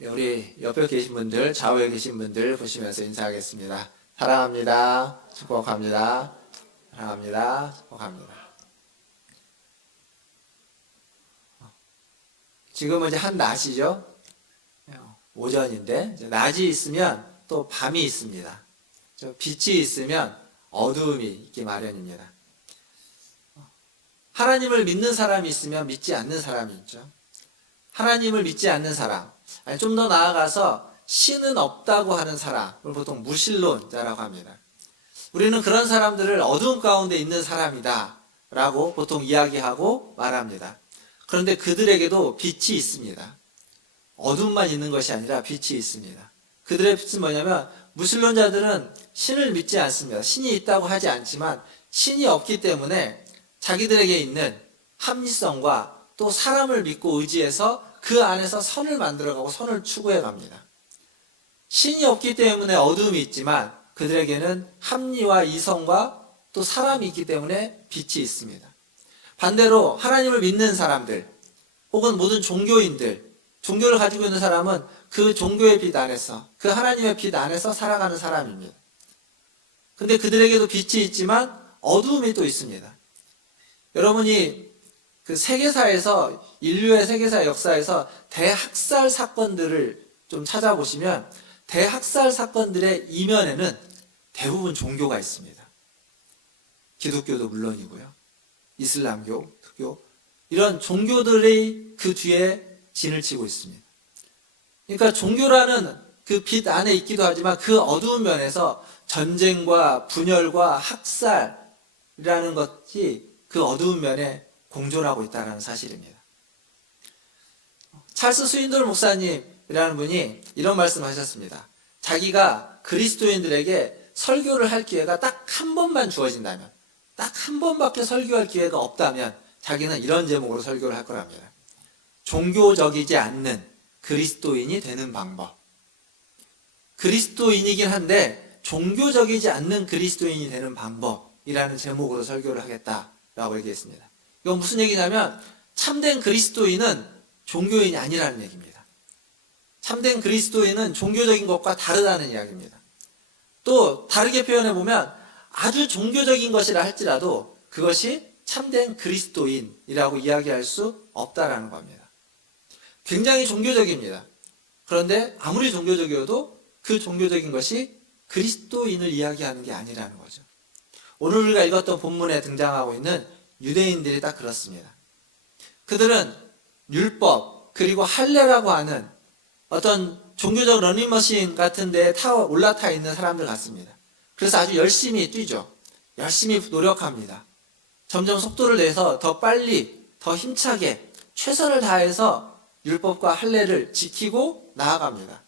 네, 우리 옆에 계신 분들, 좌우에 계신 분들 보시면서 인사하겠습니다. 사랑합니다. 축복합니다. 사랑합니다. 축복합니다. 지금은 이제 한낮이죠. 오전인데 이제 낮이 있으면 또 밤이 있습니다. 빛이 있으면 어두움이 있기 마련입니다. 하나님을 믿는 사람이 있으면 믿지 않는 사람이 있죠. 하나님을 믿지 않는 사람, 좀 더 나아가서 신은 없다고 하는 사람을 보통 무신론자라고 합니다. 우리는 그런 사람들을 어두움 가운데 있는 사람이다 라고 보통 이야기하고 말합니다. 그런데 그들에게도 빛이 있습니다. 어둠만 있는 것이 아니라 빛이 있습니다. 그들의 빛은 뭐냐면 무신론자들은 신을 믿지 않습니다. 신이 있다고 하지 않지만 신이 없기 때문에 자기들에게 있는 합리성과 또 사람을 믿고 의지해서 그 안에서 선을 만들어가고 선을 추구해 갑니다. 신이 없기 때문에 어두움이 있지만 그들에게는 합리와 이성과 또 사람이 있기 때문에 빛이 있습니다. 반대로 하나님을 믿는 사람들 혹은 모든 종교인들, 종교를 가지고 있는 사람은 그 종교의 빛 안에서, 그 하나님의 빛 안에서 살아가는 사람입니다. 근데 그들에게도 빛이 있지만 어두움이 또 있습니다. 여러분이 그 세계사에서, 인류의 세계사 역사에서 대학살 사건들을 좀 찾아보시면 대학살 사건들의 이면에는 대부분 종교가 있습니다. 기독교도 물론이고요. 이슬람교, 흑교, 이런 종교들이 그 뒤에 진을 치고 있습니다. 그러니까 종교라는 그 빛 안에 있기도 하지만 그 어두운 면에서 전쟁과 분열과 학살이라는 것이 그 어두운 면에 공존하고 있다는 사실입니다. 찰스 스윈돌 목사님이라는 분이 이런 말씀을 하셨습니다. 자기가 그리스도인들에게 설교를 할 기회가 딱 한 번만 주어진다면, 딱 한 번밖에 설교할 기회가 없다면 자기는 이런 제목으로 설교를 할 거랍니다. 종교적이지 않는 그리스도인이 되는 방법. 그리스도인이긴 한데 종교적이지 않는 그리스도인이 되는 방법이라는 제목으로 설교를 하겠다라고 얘기했습니다. 이건 무슨 얘기냐면 참된 그리스도인은 종교인이 아니라는 얘기입니다. 참된 그리스도인은 종교적인 것과 다르다는 이야기입니다. 또 다르게 표현해보면 아주 종교적인 것이라 할지라도 그것이 참된 그리스도인이라고 이야기할 수 없다라는 겁니다. 굉장히 종교적입니다. 그런데 아무리 종교적이어도 그 종교적인 것이 그리스도인을 이야기하는 게 아니라는 거죠. 오늘 우리가 읽었던 본문에 등장하고 있는 유대인들이 딱 그렇습니다. 그들은 율법 그리고 할례라고 하는 어떤 종교적 러닝머신 같은 데에 올라타 있는 사람들 같습니다. 그래서 아주 열심히 뛰죠. 열심히 노력합니다. 점점 속도를 내서 더 빨리, 더 힘차게 최선을 다해서 율법과 할례를 지키고 나아갑니다.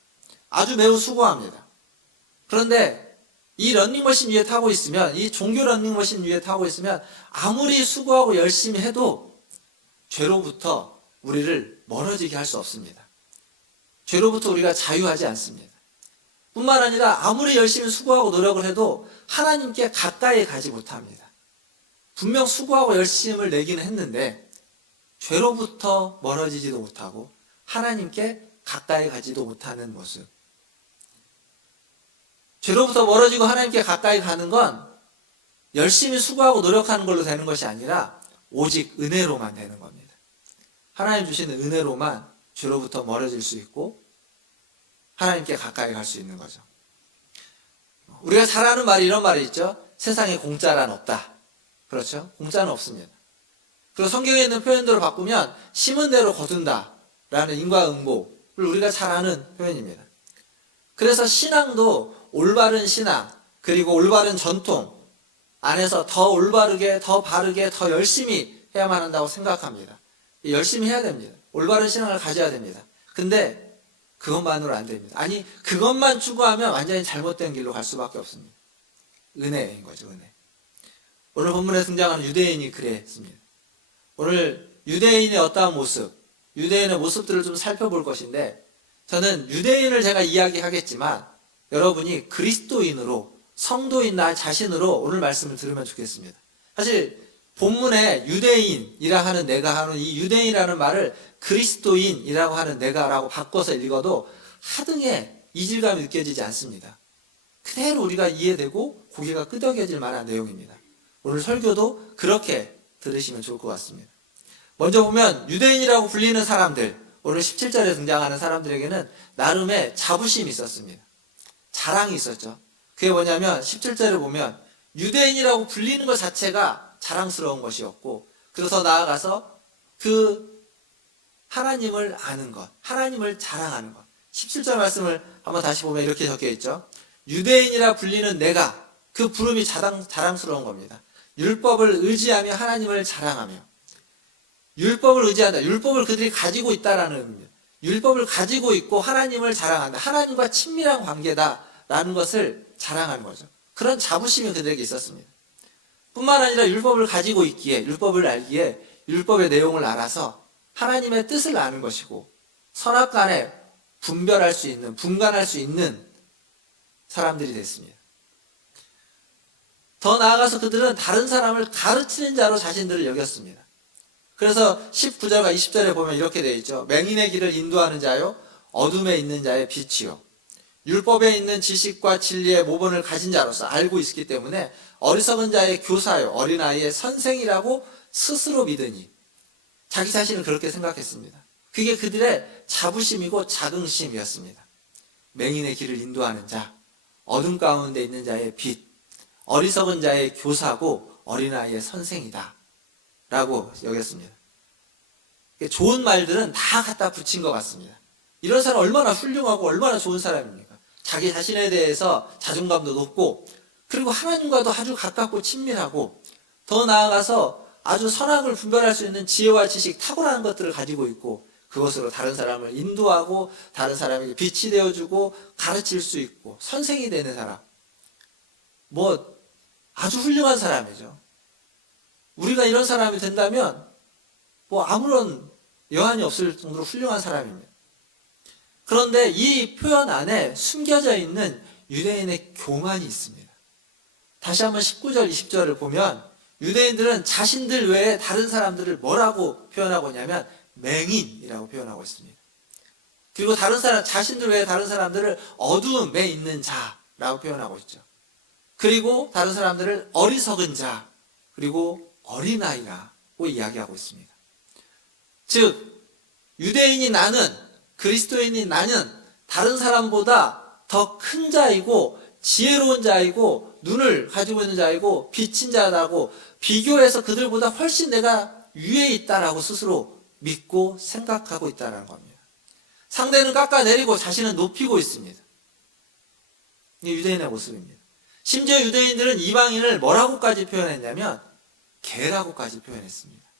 아주 매우 수고합니다. 그런데 이 러닝머신 위에 타고 있으면, 이 종교 러닝머신 위에 타고 있으면 아무리 수고하고 열심히 해도 죄로부터 우리를 멀어지게 할 수 없습니다. 죄로부터 우리가 자유하지 않습니다. 뿐만 아니라 아무리 열심히 수고하고 노력을 해도 하나님께 가까이 가지 못합니다. 분명 수고하고 열심을 내기는 했는데 죄로부터 멀어지지도 못하고 하나님께 가까이 가지도 못하는 모습. 죄로부터 멀어지고 하나님께 가까이 가는 건 열심히 수고하고 노력하는 걸로 되는 것이 아니라 오직 은혜로만 되는 겁니다. 하나님 주시는 은혜로만 죄로부터 멀어질 수 있고 하나님께 가까이 갈 수 있는 거죠. 우리가 잘 아는 말이 이런 말이 있죠. 세상에 공짜란 없다. 그렇죠? 공짜는 없습니다. 그리고 성경에 있는 표현들을 바꾸면 심은 대로 거둔다 라는 인과응보를 우리가 잘 아는 표현입니다. 그래서 신앙도 올바른 신앙 그리고 올바른 전통 안에서 더 올바르게 더 바르게 더 열심히 해야만 한다고 생각합니다. 열심히 해야 됩니다. 올바른 신앙을 가져야 됩니다. 근데 그것만으로 안 됩니다. 아니 그것만 추구하면 완전히 잘못된 길로 갈 수밖에 없습니다. 은혜인 거죠. 은혜. 오늘 본문에 등장하는 유대인이 그랬습니다. 오늘 유대인의 어떠한 모습, 유대인의 모습들을 좀 살펴볼 것인데 저는 유대인을 제가 이야기하겠지만 여러분이 그리스도인으로 성도인 나 자신으로 오늘 말씀을 들으면 좋겠습니다. 사실 본문에 유대인이라 하는 내가 하는 이 유대인이라는 말을 그리스도인이라고 하는 내가라고 바꿔서 읽어도 하등의 이질감이 느껴지지 않습니다. 그대로 우리가 이해되고 고개가 끄덕여질 만한 내용입니다. 오늘 설교도 그렇게 들으시면 좋을 것 같습니다. 먼저 보면 유대인이라고 불리는 사람들, 오늘 17절에 등장하는 사람들에게는 나름의 자부심이 있었습니다. 자랑이 있었죠. 그게 뭐냐면 17절을 보면 유대인이라고 불리는 것 자체가 자랑스러운 것이었고, 그리고 더 나아가서 그 하나님을 아는 것, 하나님을 자랑하는 것. 17절 말씀을 한번 다시 보면 이렇게 적혀 있죠. 유대인이라 불리는 내가, 그 부름이 자랑스러운 겁니다. 율법을 의지하며 하나님을 자랑하며, 율법을 의지한다. 율법을 그들이 가지고 있다라는 의미입니다. 율법을 가지고 있고 하나님을 자랑한다. 하나님과 친밀한 관계다라는 것을 자랑하는 거죠. 그런 자부심이 그들에게 있었습니다. 뿐만 아니라 율법을 가지고 있기에, 율법을 알기에 율법의 내용을 알아서 하나님의 뜻을 아는 것이고 선악간에 분별할 수 있는, 분간할 수 있는 사람들이 됐습니다. 더 나아가서 그들은 다른 사람을 가르치는 자로 자신들을 여겼습니다. 그래서 19절과 20절에 보면 이렇게 되어 있죠. 맹인의 길을 인도하는 자요, 어둠에 있는 자의 빛이요. 율법에 있는 지식과 진리의 모본을 가진 자로서 알고 있기 때문에 어리석은 자의 교사요, 어린아이의 선생이라고 스스로 믿으니, 자기 자신을 그렇게 생각했습니다. 그게 그들의 자부심이고 자긍심이었습니다. 맹인의 길을 인도하는 자, 어둠 가운데 있는 자의 빛, 어리석은 자의 교사고 어린아이의 선생이다 라고 여겼습니다. 좋은 말들은 다 갖다 붙인 것 같습니다. 이런 사람 얼마나 훌륭하고 얼마나 좋은 사람입니까? 자기 자신에 대해서 자존감도 높고, 그리고 하나님과도 아주 가깝고 친밀하고, 더 나아가서 아주 선악을 분별할 수 있는 지혜와 지식, 탁월한 것들을 가지고 있고, 그것으로 다른 사람을 인도하고 다른 사람에게 빛이 되어주고 가르칠 수 있고 선생이 되는 사람, 아주 훌륭한 사람이죠. 우리가 이런 사람이 된다면 아무런 여한이 없을 정도로 훌륭한 사람입니다. 그런데 이 표현 안에 숨겨져 있는 유대인의 교만이 있습니다. 다시 한번 19절, 20절을 보면 유대인들은 자신들 외에 다른 사람들을 뭐라고 표현하고 있냐면 맹인이라고 표현하고 있습니다. 그리고 자신들 외에 다른 사람들을 어두움에 있는 자라고 표현하고 있죠. 그리고 다른 사람들을 어리석은 자, 그리고 어린아이라고 이야기하고 있습니다. 즉, 유대인이 나는, 그리스도인이 나는 다른 사람보다 더 큰 자이고 지혜로운 자이고 눈을 가지고 있는 자이고 빛인 자라고 비교해서 그들보다 훨씬 내가 위에 있다라고 스스로 믿고 생각하고 있다는 겁니다. 상대는 깎아내리고 자신은 높이고 있습니다. 이게 유대인의 모습입니다. 심지어 유대인들은 이방인을 뭐라고까지 표현했냐면 개라고까지 표현했습니다.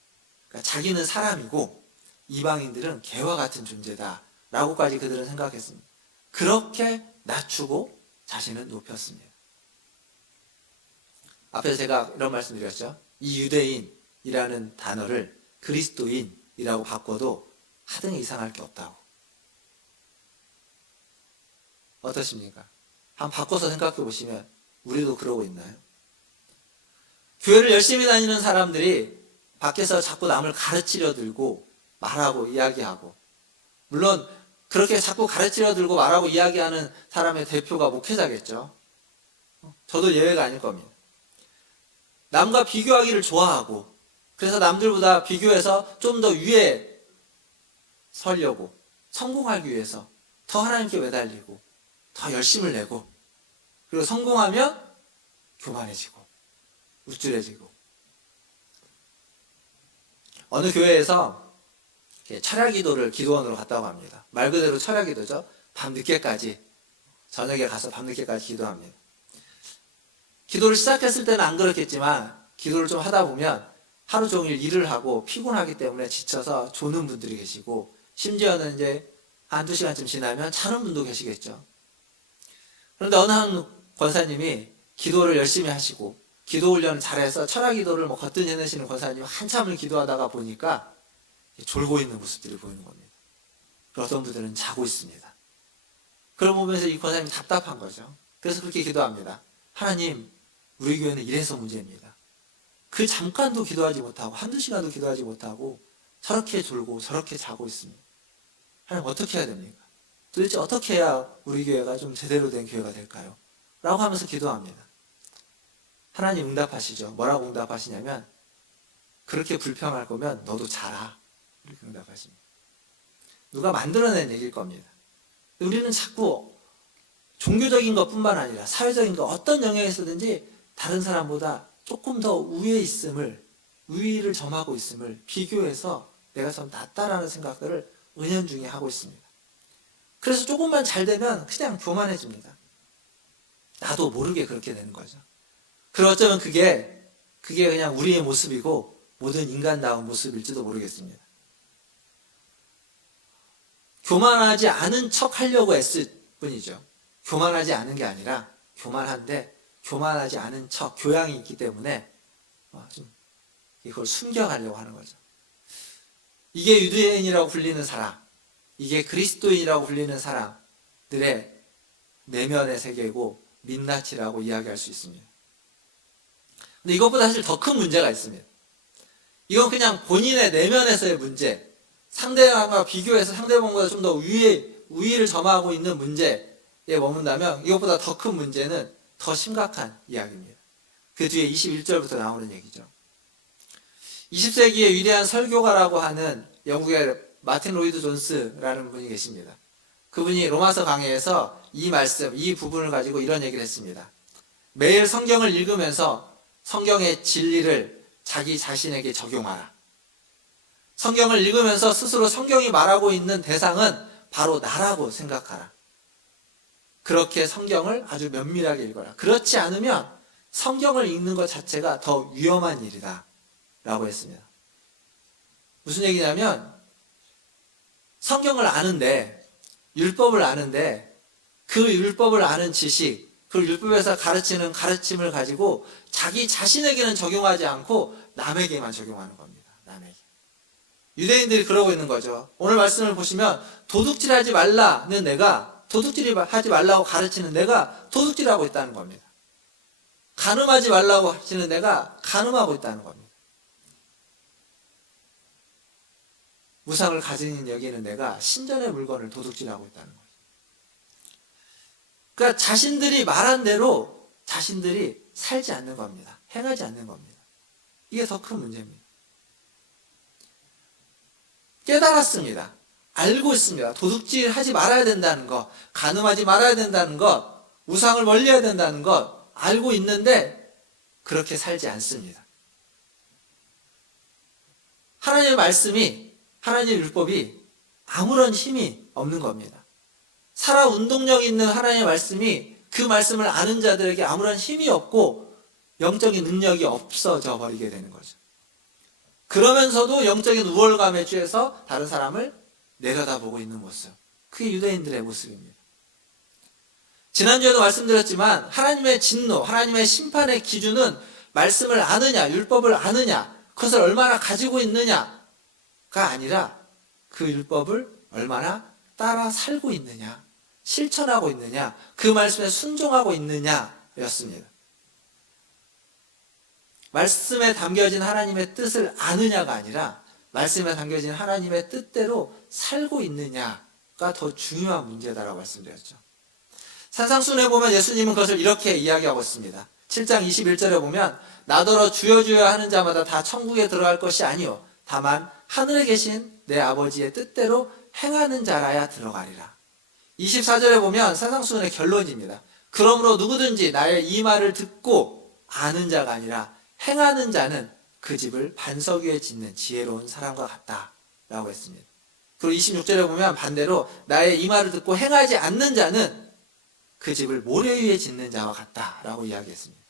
그러니까 자기는 사람이고 이방인들은 개와 같은 존재다 라고까지 그들은 생각했습니다. 그렇게 낮추고 자신은 높였습니다. 앞에서 제가 이런 말씀 드렸죠. 이 유대인이라는 단어를 그리스도인이라고 바꿔도 하등 이상할 게 없다고. 어떠십니까? 한번 바꿔서 생각해 보시면 우리도 그러고 있나요? 교회를 열심히 다니는 사람들이 밖에서 자꾸 남을 가르치려 들고 말하고 이야기하고, 물론 그렇게 자꾸 가르치려 들고 말하고 이야기하는 사람의 대표가 목회자겠죠. 저도 예외가 아닐 겁니다. 남과 비교하기를 좋아하고, 그래서 남들보다 비교해서 좀 더 위에 서려고, 성공하기 위해서 더 하나님께 매달리고 더 열심을 내고, 그리고 성공하면 교만해지고 우쭐해지고. 어느 교회에서 철야 기도를 기도원으로 갔다고 합니다. 말 그대로 철야 기도죠. 밤늦게까지, 저녁에 가서 밤늦게까지 기도합니다. 기도를 시작했을 때는 안 그렇겠지만 기도를 좀 하다 보면 하루 종일 일을 하고 피곤하기 때문에 지쳐서 조는 분들이 계시고, 심지어는 이제 한두 시간쯤 지나면 자는 분도 계시겠죠. 그런데 어느 한 권사님이 기도를 열심히 하시고 기도 훈련을 잘해서 철야 기도를 거뜬히 해내시는 권사님이 한참을 기도하다가 보니까 졸고 있는 모습들이 보이는 겁니다. 그리고 어떤 분들은 자고 있습니다. 그걸 보면서 이 권사님이 답답한 거죠. 그래서 그렇게 기도합니다. 하나님, 우리 교회는 이래서 문제입니다. 그 잠깐도 기도하지 못하고 한두 시간도 기도하지 못하고 저렇게 졸고 저렇게 자고 있습니다. 하나님 어떻게 해야 됩니까? 도대체 어떻게 해야 우리 교회가 좀 제대로 된 교회가 될까요? 라고 하면서 기도합니다. 하나님 응답하시죠. 뭐라고 응답하시냐면 그렇게 불평할 거면 너도 자라. 이렇게 응답하십니다. 누가 만들어낸 얘기일 겁니다. 우리는 자꾸 종교적인 것뿐만 아니라 사회적인 것 어떤 영역에서든지 다른 사람보다 조금 더 우위에 있음을, 우위를 점하고 있음을 비교해서 내가 좀 낫다라는 생각들을 은연중에 하고 있습니다. 그래서 조금만 잘 되면 그냥 교만해집니다. 나도 모르게 그렇게 되는 거죠. 그리고 어쩌면 그게 그냥 우리의 모습이고 모든 인간다운 모습일지도 모르겠습니다. 교만하지 않은 척 하려고 애쓸 뿐이죠. 교만하지 않은 게 아니라 교만한데 교만하지 않은 척, 교양이 있기 때문에 좀 이걸 숨겨가려고 하는 거죠. 이게 유대인이라고 불리는 사람, 이게 그리스도인이라고 불리는 사람들의 내면의 세계고 민낯이라고 이야기할 수 있습니다. 근데 이것보다 사실 더 큰 문제가 있습니다. 이건 그냥 본인의 내면에서의 문제, 상대방과 비교해서 상대방보다 좀 더 우위를 점하고 있는 문제에 머문다면 이것보다 더 큰 문제는 더 심각한 이야기입니다. 그 뒤에 21절부터 나오는 얘기죠. 20세기의 위대한 설교가라고 하는 영국의 마틴 로이드 존스라는 분이 계십니다. 그분이 로마서 강해에서 이 말씀, 이 부분을 가지고 이런 얘기를 했습니다. 매일 성경을 읽으면서 성경의 진리를 자기 자신에게 적용하라. 성경을 읽으면서 스스로 성경이 말하고 있는 대상은 바로 나라고 생각하라. 그렇게 성경을 아주 면밀하게 읽어라. 그렇지 않으면 성경을 읽는 것 자체가 더 위험한 일이다 라고 했습니다. 무슨 얘기냐면 성경을 아는데, 율법을 아는데 그 율법을 아는 지식, 그 율법에서 가르치는 가르침을 가지고 자기 자신에게는 적용하지 않고 남에게만 적용하는 겁니다. 남에게. 유대인들이 그러고 있는 거죠. 오늘 말씀을 보시면 도둑질하지 말라는 내가, 도둑질하지 말라고 가르치는 내가 도둑질하고 있다는 겁니다. 간음하지 말라고 하시는 내가 간음하고 있다는 겁니다. 우상을 가진 여기는 내가 신전의 물건을 도둑질하고 있다는 거죠. 그러니까 자신들이 말한 대로 자신들이 살지 않는 겁니다. 행하지 않는 겁니다. 이게 더 큰 문제입니다. 깨달았습니다. 알고 있습니다. 도둑질하지 말아야 된다는 것, 간음하지 말아야 된다는 것, 우상을 멀리해야 된다는 것 알고 있는데 그렇게 살지 않습니다. 하나님의 말씀이, 하나님의 율법이 아무런 힘이 없는 겁니다. 살아 운동력 있는 하나님의 말씀이 그 말씀을 아는 자들에게 아무런 힘이 없고 영적인 능력이 없어져 버리게 되는 거죠. 그러면서도 영적인 우월감에 취해서 다른 사람을 내려다보고 있는 모습. 그게 유대인들의 모습입니다. 지난주에도 말씀드렸지만 하나님의 진노, 하나님의 심판의 기준은 말씀을 아느냐, 율법을 아느냐, 그것을 얼마나 가지고 있느냐가 아니라 그 율법을 얼마나 따라 살고 있느냐, 실천하고 있느냐, 그 말씀에 순종하고 있느냐였습니다. 말씀에 담겨진 하나님의 뜻을 아느냐가 아니라 말씀에 담겨진 하나님의 뜻대로 살고 있느냐가 더 중요한 문제다라고 말씀드렸죠. 산상순에 보면 예수님은 그것을 이렇게 이야기하고 있습니다. 7장 21절에 보면 나더러 주여 주여 하는 자마다 다 천국에 들어갈 것이 아니요 다만 하늘에 계신 내 아버지의 뜻대로 행하는 자라야 들어가리라. 24절에 보면 산상순의 결론입니다. 그러므로 누구든지 나의 이 말을 듣고 아는 자가 아니라 행하는 자는 그 집을 반석 위에 짓는 지혜로운 사람과 같다라고 했습니다. 그리고 26절에 보면 반대로 나의 이 말을 듣고 행하지 않는 자는 그 집을 모래 위에 짓는 자와 같다라고 이야기했습니다.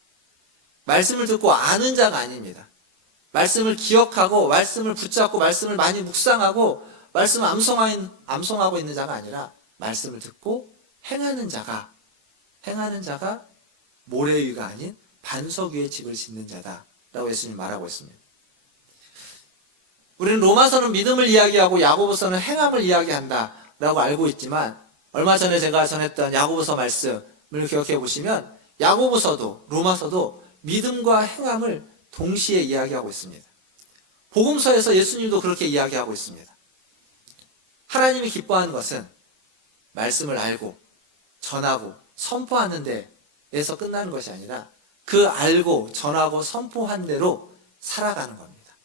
말씀을 듣고 아는 자가 아닙니다. 말씀을 기억하고 말씀을 붙잡고 말씀을 많이 묵상하고 말씀을 암송하고 있는 자가 아니라 말씀을 듣고 행하는 자가 모래 위가 아닌 반석 위에 집을 짓는 자다라고 예수님 말하고 있습니다. 우리는 로마서는 믿음을 이야기하고 야고보서는 행함을 이야기한다라고 알고 있지만 얼마 전에 제가 전했던 야고보서 말씀을 기억해 보시면 야고보서도 로마서도 믿음과 행함을 동시에 이야기하고 있습니다. 복음서에서 예수님도 그렇게 이야기하고 있습니다. 하나님이 기뻐하는 것은 말씀을 알고 전하고 선포하는 데에서 끝나는 것이 아니라 그 알고 전하고 선포한 대로 살아가는 겁니다.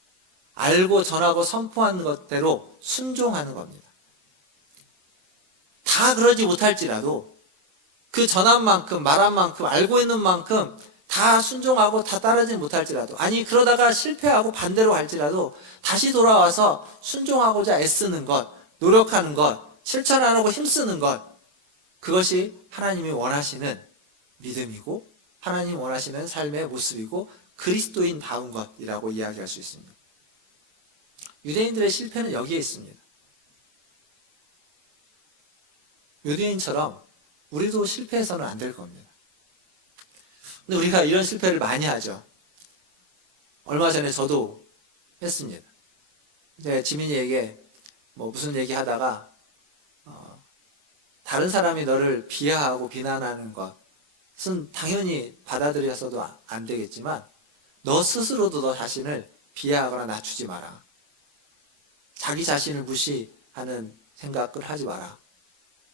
알고 전하고 선포한 것대로 순종하는 겁니다. 다 그러지 못할지라도 그 전한 만큼 말한 만큼 알고 있는 만큼 다 순종하고 다 따르지 못할지라도, 아니 그러다가 실패하고 반대로 할지라도 다시 돌아와서 순종하고자 애쓰는 것, 노력하는 것, 실천 안 하고 힘쓰는 것, 그것이 하나님이 원하시는 믿음이고 하나님이 원하시는 삶의 모습이고 그리스도인다운 것이라고 이야기할 수 있습니다. 유대인들의 실패는 여기에 있습니다. 유대인처럼 우리도 실패해서는 안 될 겁니다. 근데 우리가 이런 실패를 많이 하죠. 얼마 전에 저도 했습니다. 근데 지민이에게 무슨 얘기 하다가 다른 사람이 너를 비하하고 비난하는 것은 당연히 받아들여서도 안 되겠지만 너 스스로도 너 자신을 비하하거나 낮추지 마라. 자기 자신을 무시하는 생각을 하지 마라.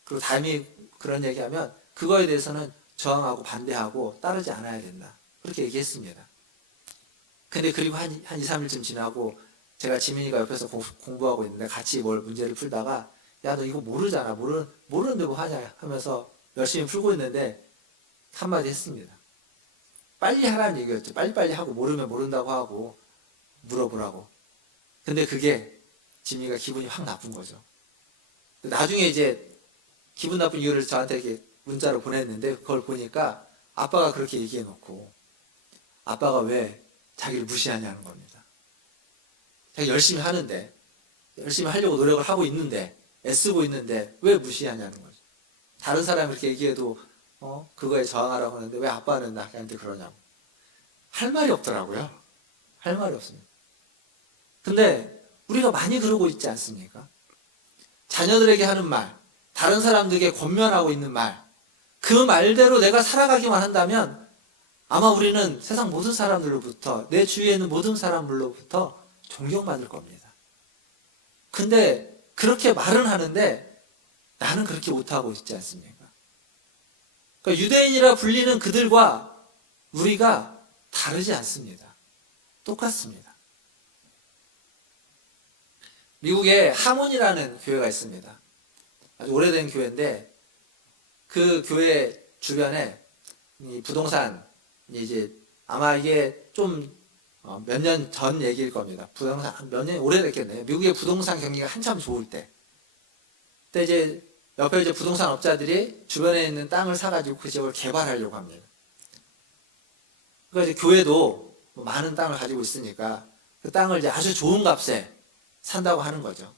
그리고 담이 그런 얘기하면 그거에 대해서는 저항하고 반대하고 따르지 않아야 된다. 그렇게 얘기했습니다. 근데 그리고 한 2, 3일쯤 지나고 제가 지민이가 옆에서 공부하고 있는데 같이 문제를 풀다가 야, 너 이거 모르잖아. 모르는데 뭐 하냐 하면서 열심히 풀고 있는데 한마디 했습니다. 빨리 하라는 얘기였죠. 빨리빨리 하고 모르면 모른다고 하고 물어보라고. 근데 그게 지민이가 기분이 확 나쁜 거죠. 나중에 이제 기분 나쁜 이유를 저한테 이렇게 문자로 보냈는데 그걸 보니까 아빠가 그렇게 얘기해놓고 아빠가 왜 자기를 무시하냐는 겁니다. 자기 열심히 하는데, 열심히 하려고 노력을 하고 있는데, 애쓰고 있는데 왜 무시하냐는 거죠. 다른 사람이 이렇게 얘기해도 그거에 저항하라고 하는데 왜 아빠는 나한테 그러냐고. 할 말이 없더라고요. 할 말이 없습니다. 근데 우리가 많이 그러고 있지 않습니까? 자녀들에게 하는 말, 다른 사람들에게 권면하고 있는 말, 그 말대로 내가 살아가기만 한다면 아마 우리는 세상 모든 사람들로부터, 내 주위에 있는 모든 사람들로부터 존경받을 겁니다. 근데 그렇게 말은 하는데 나는 그렇게 못하고 있지 않습니까? 그러니까 유대인이라 불리는 그들과 우리가 다르지 않습니다. 똑같습니다. 미국에 하몬이라는 교회가 있습니다. 아주 오래된 교회인데 그 교회 주변에 이 부동산이 이제 아마 이게 좀 몇 년 전 얘기일 겁니다. 부동산 몇 년이 오래됐겠네요. 미국의 부동산 경기가 한참 좋을 때. 그때 이제 옆에 이제 부동산 업자들이 주변에 있는 땅을 사가지고 그 지역을 개발하려고 합니다. 그러니까 이제 교회도 많은 땅을 가지고 있으니까 그 땅을 이제 아주 좋은 값에 산다고 하는 거죠.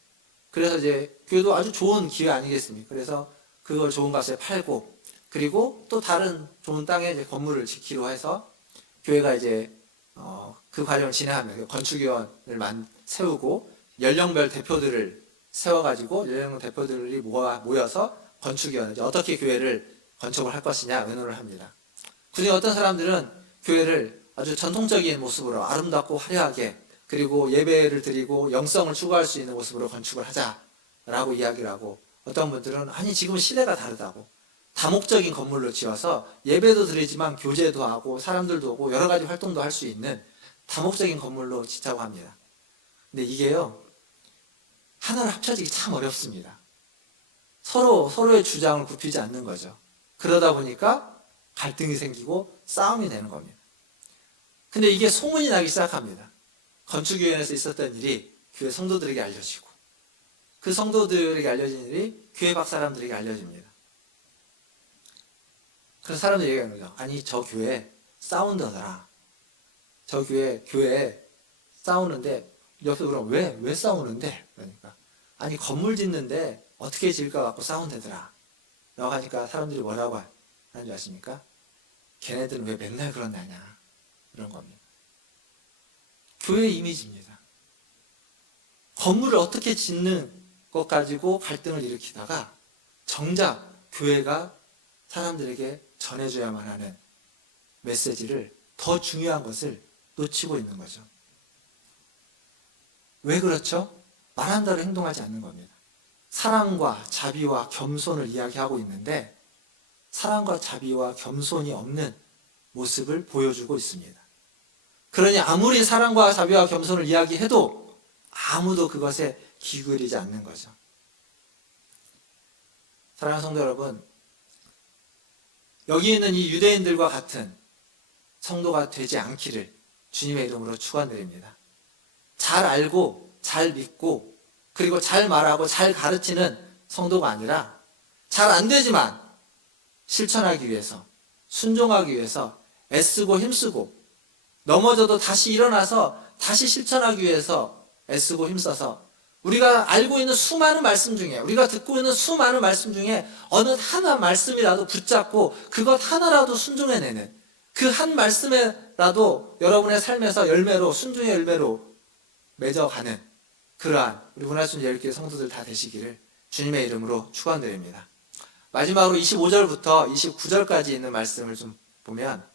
그래서 이제 교회도 아주 좋은 기회 아니겠습니까? 그래서 그걸 좋은 값에 팔고 그리고 또 다른 좋은 땅에 이제 건물을 짓기로 해서 교회가 이제 그 과정을 진행하면서 건축위원을 세우고 연령별 대표들을 세워가지고 연령 대표들이 모여서 건축위원을 어떻게 교회를 건축을 할 것이냐 의논을 합니다. 그중에 어떤 사람들은 교회를 아주 전통적인 모습으로 아름답고 화려하게 그리고 예배를 드리고 영성을 추구할 수 있는 모습으로 건축을 하자라고 이야기를 하고 어떤 분들은 아니 지금 시대가 다르다고 다목적인 건물로 지어서 예배도 드리지만 교제도 하고 사람들도 오고 여러 가지 활동도 할 수 있는 다목적인 건물로 짓자고 합니다. 근데 이게요 하나로 합쳐지기 참 어렵습니다. 서로의 주장을 굽히지 않는 거죠. 그러다 보니까 갈등이 생기고 싸움이 되는 겁니다. 근데 이게 소문이 나기 시작합니다. 건축위원회에서 있었던 일이 교회 성도들에게 알려지고 그 성도들에게 알려진 일이 교회 밖 사람들에게 알려집니다. 그래서 사람들이 얘기하는 거죠. 아니 저 교회 사운드더라. 저 교회 싸우는데 옆에서 그럼 왜 싸우는데? 그러니까 아니 건물 짓는데 어떻게 지을까 갖고 싸운대더라. 라고 하니까 사람들이 뭐라고 하는 줄 아십니까? 걔네들은 왜 맨날 그러냐냐 이런 겁니다. 교회 이미지입니다. 건물을 어떻게 짓는 것 가지고 갈등을 일으키다가 정작 교회가 사람들에게 전해줘야만 하는 메시지를 더 중요한 것을 놓치고 있는 거죠. 왜 그렇죠? 말한 대로 행동하지 않는 겁니다. 사랑과 자비와 겸손을 이야기하고 있는데 사랑과 자비와 겸손이 없는 모습을 보여주고 있습니다. 그러니 아무리 사랑과 자비와 겸손을 이야기해도 아무도 그것에 귀 기울이지 않는 거죠. 사랑하는 성도 여러분, 여기 있는 이 유대인들과 같은 성도가 되지 않기를 주님의 이름으로 축원드립니다. 잘 알고 잘 믿고 그리고 잘 말하고 잘 가르치는 성도가 아니라 잘 안 되지만 실천하기 위해서 순종하기 위해서 애쓰고 힘쓰고 넘어져도 다시 일어나서 다시 실천하기 위해서 애쓰고 힘써서 우리가 알고 있는 수많은 말씀 중에 우리가 듣고 있는 수많은 말씀 중에 어느 하나 말씀이라도 붙잡고 그것 하나라도 순종해내는 그 한 말씀에라도 여러분의 삶에서 열매로 순종의 열매로 맺어가는 그러한 우리 문화순 예일교회 성도들 다 되시기를 주님의 이름으로 축원드립니다. 마지막으로 25절부터 29절까지 있는 말씀을 좀 보면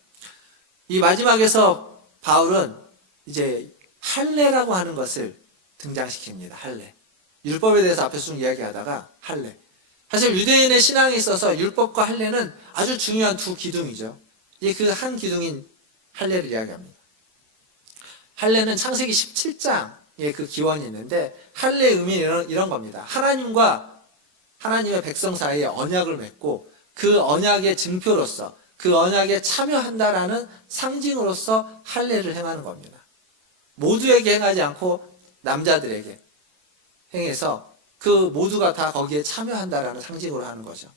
이 마지막에서 바울은 이제 할례라고 하는 것을 등장시킵니다. 할례. 율법에 대해서 앞에서 좀 이야기하다가 할례. 사실 유대인의 신앙에 있어서 율법과 할례는 아주 중요한 두 기둥이죠. 이 그 한 기둥인 할례를 이야기합니다. 할례는 창세기 17장에 그 기원이 있는데 할례의 의미는 이런 겁니다. 하나님과 하나님의 백성 사이에 언약을 맺고 그 언약의 증표로서 그 언약에 참여한다라는 상징으로서 할례를 행하는 겁니다. 모두에게 행하지 않고 남자들에게 행해서 그 모두가 다 거기에 참여한다라는 상징으로 하는 거죠.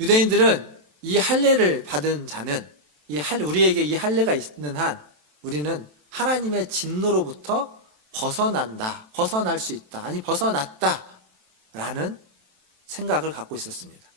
유대인들은 이 할례를 받은 자는 우리에게 이 할례가 있는 한 우리는 하나님의 진노로부터 벗어날 수 있다. 아니 벗어났다라는 생각을 갖고 있었습니다.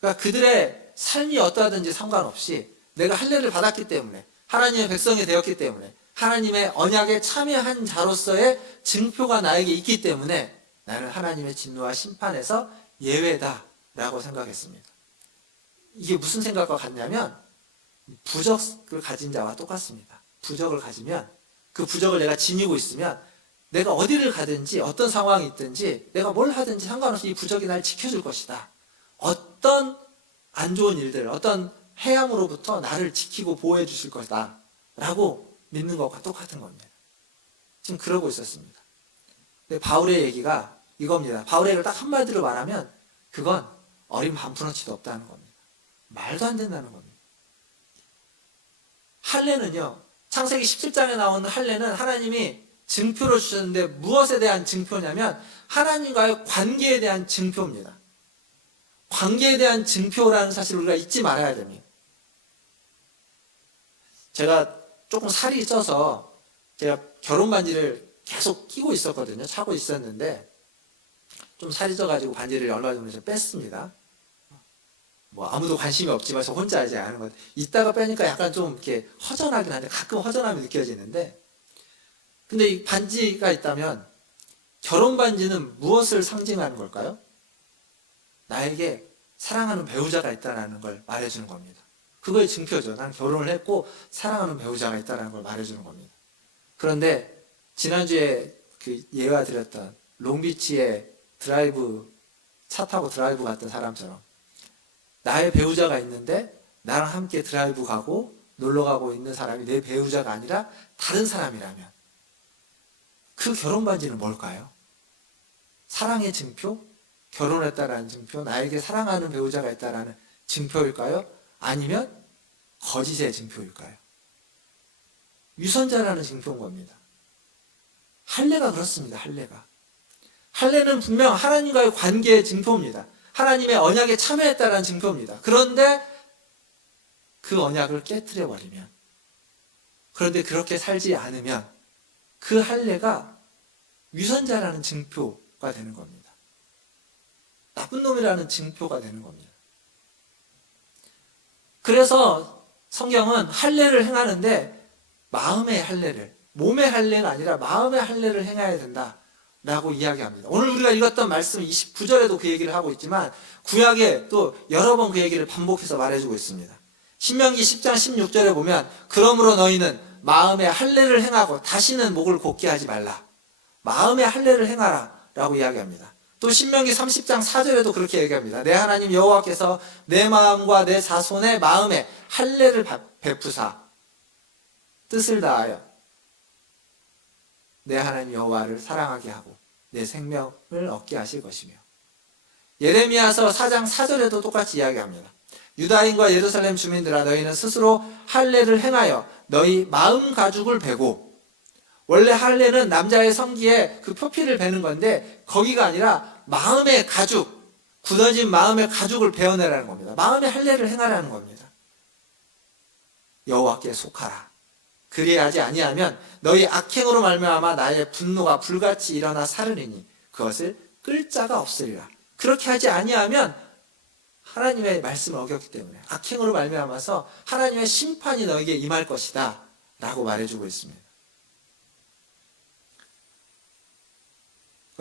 그러니까 그들의 삶이 어떠하든지 상관없이 내가 할례를 받았기 때문에 하나님의 백성이 되었기 때문에 하나님의 언약에 참여한 자로서의 증표가 나에게 있기 때문에 나는 하나님의 진노와 심판에서 예외다라고 생각했습니다. 이게 무슨 생각과 같냐면 부적을 가진 자와 똑같습니다. 부적을 가지면 그 부적을 내가 지니고 있으면 내가 어디를 가든지 어떤 상황이 있든지 내가 뭘 하든지 상관없이 이 부적이 날 지켜줄 것이다. 어떤 안 좋은 일들, 어떤 해함으로부터 나를 지키고 보호해 주실 것이다 라고 믿는 것과 똑같은 겁니다. 지금 그러고 있었습니다. 근데 바울의 얘기가 이겁니다. 바울의 얘기를 딱 한마디로 말하면 그건 어린 반푼어치도 없다는 겁니다. 말도 안 된다는 겁니다. 할례는요, 창세기 17장에 나오는 할례는 하나님이 증표를 주셨는데 무엇에 대한 증표냐면 하나님과의 관계에 대한 증표입니다. 관계에 대한 증표라는 사실을 우리가 잊지 말아야 됩니다. 제가 조금 살이 쪄서 제가 결혼 반지를 계속 끼고 있었거든요. 차고 있었는데 좀 살이 쪄가지고 반지를 얼마 전에 좀 뺐습니다. 뭐 아무도 관심이 없지만 저 혼자 이제 하는 것. 이따가 빼니까 약간 좀 이렇게 허전하긴 한데 가끔 허전함이 느껴지는데 근데 이 반지가 있다면 결혼 반지는 무엇을 상징하는 걸까요? 나에게 사랑하는 배우자가 있다는 걸 말해주는 겁니다. 그거의 증표죠. 난 결혼을 했고 사랑하는 배우자가 있다는 걸 말해주는 겁니다. 그런데 지난주에 그 예화 드렸던 롱비치에 차 타고 드라이브 갔던 사람처럼 나의 배우자가 있는데 나랑 함께 드라이브 가고 놀러 가고 있는 사람이 내 배우자가 아니라 다른 사람이라면 그 결혼 반지는 뭘까요? 사랑의 증표? 결혼했다라는 증표? 나에게 사랑하는 배우자가 있다라는 증표일까요? 아니면 거짓의 증표일까요? 유선자라는 증표인 겁니다. 할례가 그렇습니다. 할례는 분명 하나님과의 관계의 증표입니다. 하나님의 언약에 참여했다라는 증표입니다. 그런데 그 언약을 깨트려버리면, 그런데 그렇게 살지 않으면 그 할례가 위선자라는 증표가 되는 겁니다. 나쁜 놈이라는 증표가 되는 겁니다. 그래서 성경은 할례를 행하는데 마음의 할례를, 몸의 할례가 아니라 마음의 할례를 행해야 된다라고 이야기합니다. 오늘 우리가 읽었던 말씀 29절에도 그 얘기를 하고 있지만 구약에 또 여러 번 그 얘기를 반복해서 말해주고 있습니다. 신명기 10장 16절에 보면 그러므로 너희는 마음에 할례를 행하고 다시는 목을 곧게 하지 말라. 마음에 할례를 행하라 라고 이야기합니다. 또 신명기 30장 4절에도 그렇게 얘기합니다. 내 하나님 여호와께서 내 마음과 내 자손의 마음에 할례를 베푸사 뜻을 다하여 내 하나님 여호와를 사랑하게 하고 내 생명을 얻게 하실 것이며, 예레미야서 4장 4절에도 똑같이 이야기합니다. 유다인과 예루살렘 주민들아, 너희는 스스로 할례를 행하여 너희 마음 가죽을 베고, 원래 할례는 남자의 성기에 그 표피를 베는 건데 거기가 아니라 마음의 가죽, 굳어진 마음의 가죽을 베어내라는 겁니다. 마음의 할례를 행하라는 겁니다. 여호와께 속하라. 그리하지 아니하면 너희 악행으로 말미암아 나의 분노가 불같이 일어나 사르리니 그것을 끌 자가 없으리라. 그렇게 하지 아니하면 하나님의 말씀을 어겼기 때문에 악행으로 말미암아서 하나님의 심판이 너에게 임할 것이다 라고 말해주고 있습니다.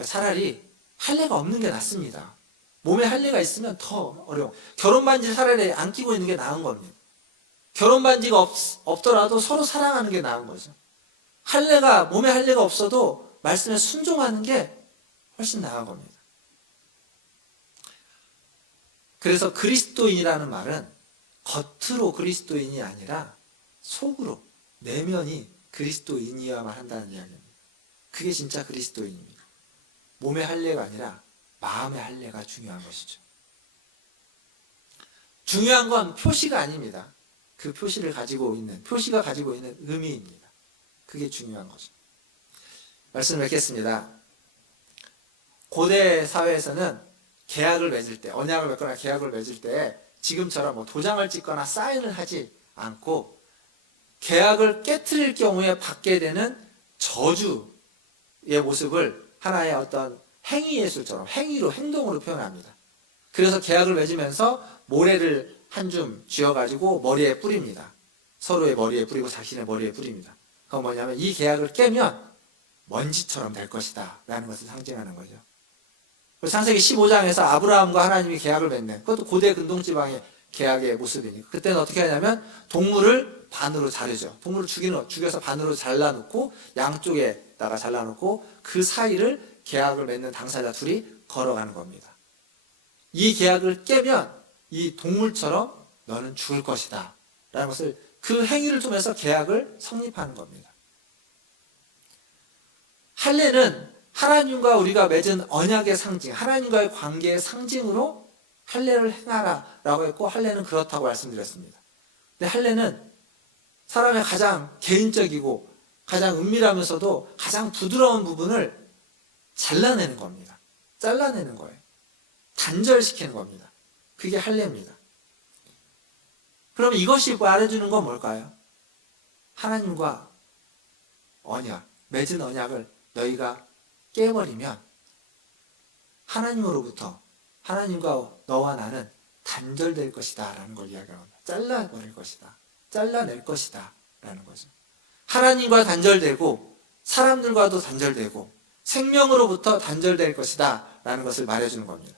차라리 할례가 없는 게 낫습니다. 몸에 할례가 있으면 더 어려워. 결혼 반지 차라리 안 끼고 있는 게 나은 겁니다. 결혼 반지가 없더라도 서로 사랑하는 게 나은 거죠. 몸에 할례가 없어도 말씀에 순종하는 게 훨씬 나은 겁니다. 그래서 그리스도인이라는 말은 겉으로 그리스도인이 아니라 속으로, 내면이 그리스도인이어야만 한다는 이야기입니다. 그게 진짜 그리스도인입니다. 몸의 할례가 아니라 마음의 할례가 중요한 것이죠. 중요한 건 표시가 아닙니다. 그 표시가 가지고 있는 의미입니다. 그게 중요한 거죠. 말씀을 맺겠습니다. 고대 사회에서는 계약을 맺을 때, 언약을 맺거나 계약을 맺을 때 지금처럼 도장을 찍거나 사인을 하지 않고 계약을 깨트릴 경우에 받게 되는 저주의 모습을 하나의 어떤 행위 예술처럼 행동으로 표현합니다. 그래서 계약을 맺으면서 모래를 한 줌 쥐어가지고 머리에 뿌립니다. 서로의 머리에 뿌리고 자신의 머리에 뿌립니다. 그건 뭐냐면 이 계약을 깨면 먼지처럼 될 것이다 라는 것을 상징하는 거죠. 창세기 15장에서 아브라함과 하나님이 계약을 맺는, 그것도 고대 근동지방의 계약의 모습이니까 그때는 어떻게 하냐면 동물을 반으로 자르죠. 동물을 죽여서 반으로 잘라놓고 양쪽에다가 잘라놓고 그 사이를 계약을 맺는 당사자 둘이 걸어가는 겁니다. 이 계약을 깨면 이 동물처럼 너는 죽을 것이다 라는 것을, 그 행위를 통해서 계약을 성립하는 겁니다. 할례는 하나님과 우리가 맺은 언약의 상징, 하나님과의 관계의 상징으로 할례를 행하라 라고 했고, 할례는 그렇다고 말씀드렸습니다. 근데 할례는 사람의 가장 개인적이고 가장 은밀하면서도 가장 부드러운 부분을 잘라내는 겁니다. 잘라내는 거예요. 단절시키는 겁니다. 그게 할례입니다. 그럼 이것이 말해주는 건 뭘까요? 하나님과 맺은 언약을 너희가 깨버리면 하나님으로부터, 하나님과 너와 나는 단절될 것이다 라는 걸 이야기합니다. 잘라버릴 것이다, 잘라낼 것이다 라는 거죠. 하나님과 단절되고 사람들과도 단절되고 생명으로부터 단절될 것이다 라는 것을 말해주는 겁니다.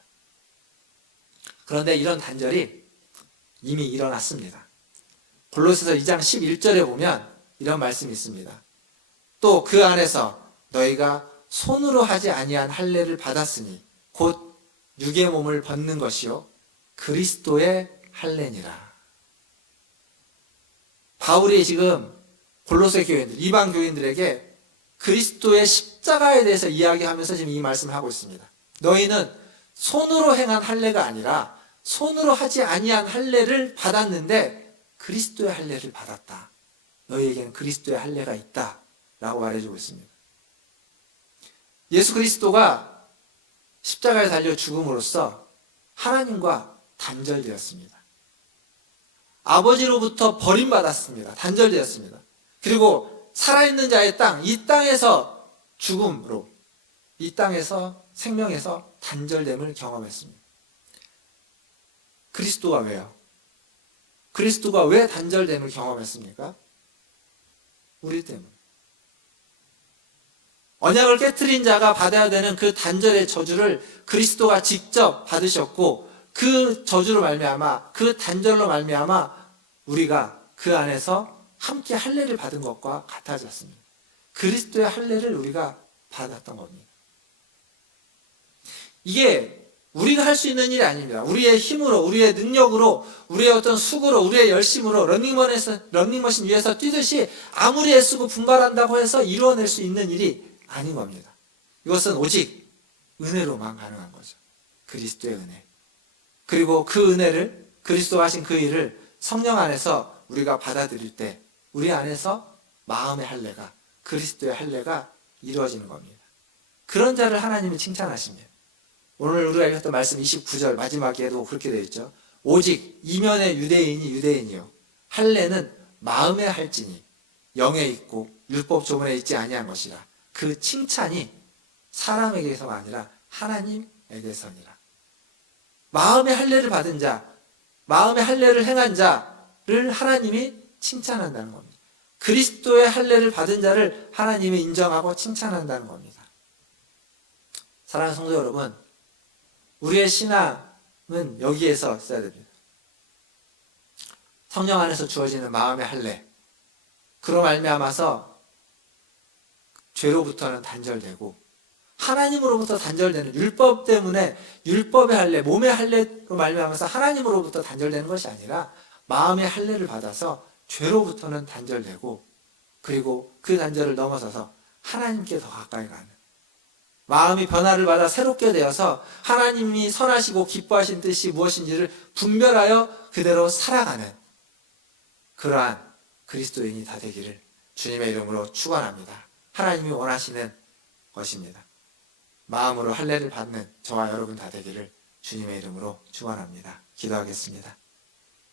그런데 이런 단절이 이미 일어났습니다. 골로새서 2장 11절에 보면 이런 말씀이 있습니다. 또 그 안에서 너희가 손으로 하지 아니한 할례를 받았으니 곧 육의 몸을 벗는 것이요 그리스도의 할례니라. 바울이 지금 골로새 교인들, 이방 교인들에게 그리스도의 십자가에 대해서 이야기하면서 지금 이 말씀을 하고 있습니다. 너희는 손으로 행한 할례가 아니라 손으로 하지 아니한 할례를 받았는데 그리스도의 할례를 받았다. 너희에게는 그리스도의 할례가 있다 라고 말해주고 있습니다. 예수 그리스도가 십자가에 달려 죽음으로써 하나님과 단절되었습니다. 아버지로부터 버림받았습니다. 단절되었습니다. 그리고 살아있는 자의 땅, 이 땅에서 죽음으로, 이 땅에서 생명에서 단절됨을 경험했습니다. 그리스도가 왜요? 그리스도가 왜 단절됨을 경험했습니까? 우리 때문에. 언약을 깨트린 자가 받아야 되는 그 단절의 저주를 그리스도가 직접 받으셨고, 그 저주로 말미암아, 그 단절로 말미암아 우리가 그 안에서 함께 할례를 받은 것과 같아졌습니다. 그리스도의 할례를 우리가 받았던 겁니다. 이게 우리가 할 수 있는 일이 아닙니다. 우리의 힘으로, 우리의 능력으로, 우리의 어떤 수고로, 우리의 열심으로 러닝머신 위에서 뛰듯이 아무리 애쓰고 분발한다고 해서 이루어낼 수 있는 일이 아닌 겁니다. 이것은 오직 은혜로만 가능한 거죠. 그리스도의 은혜. 그리고 그 은혜를, 그리스도가 하신 그 일을 성령 안에서 우리가 받아들일 때 우리 안에서 마음의 할례가, 그리스도의 할례가 이루어지는 겁니다. 그런 자를 하나님이 칭찬하십니다. 오늘 우리가 읽었던 말씀 29절 마지막에도 그렇게 되어 있죠. 오직 이면의 유대인이 유대인이요 할례는 마음에 할지니 영에 있고 율법 조문에 있지 아니한 것이라. 그 칭찬이 사람에게서가 아니라 하나님에게서니라. 마음의 할례를 받은 자, 마음의 할례를 행한 자를 하나님이 칭찬한다는 겁니다. 그리스도의 할례를 받은 자를 하나님이 인정하고 칭찬한다는 겁니다. 사랑하는 성도 여러분, 우리의 신앙은 여기에서 써야 됩니다. 성령 안에서 주어지는 마음의 할례, 그로 말미암아서 죄로부터는 단절되고 하나님으로부터 단절되는, 율법 때문에 율법의 할례, 몸의 할례로 말미암아서 하나님으로부터 단절되는 것이 아니라 마음의 할례를 받아서 죄로부터는 단절되고, 그리고 그 단절을 넘어서서 하나님께 더 가까이 가는, 마음이 변화를 받아 새롭게 되어서 하나님이 선하시고 기뻐하신 뜻이 무엇인지를 분별하여 그대로 살아가는 그러한 그리스도인이 다 되기를 주님의 이름으로 축원합니다. 하나님이 원하시는 것입니다. 마음으로 할례를 받는 저와 여러분 다 되기를 주님의 이름으로 축원합니다. 기도하겠습니다.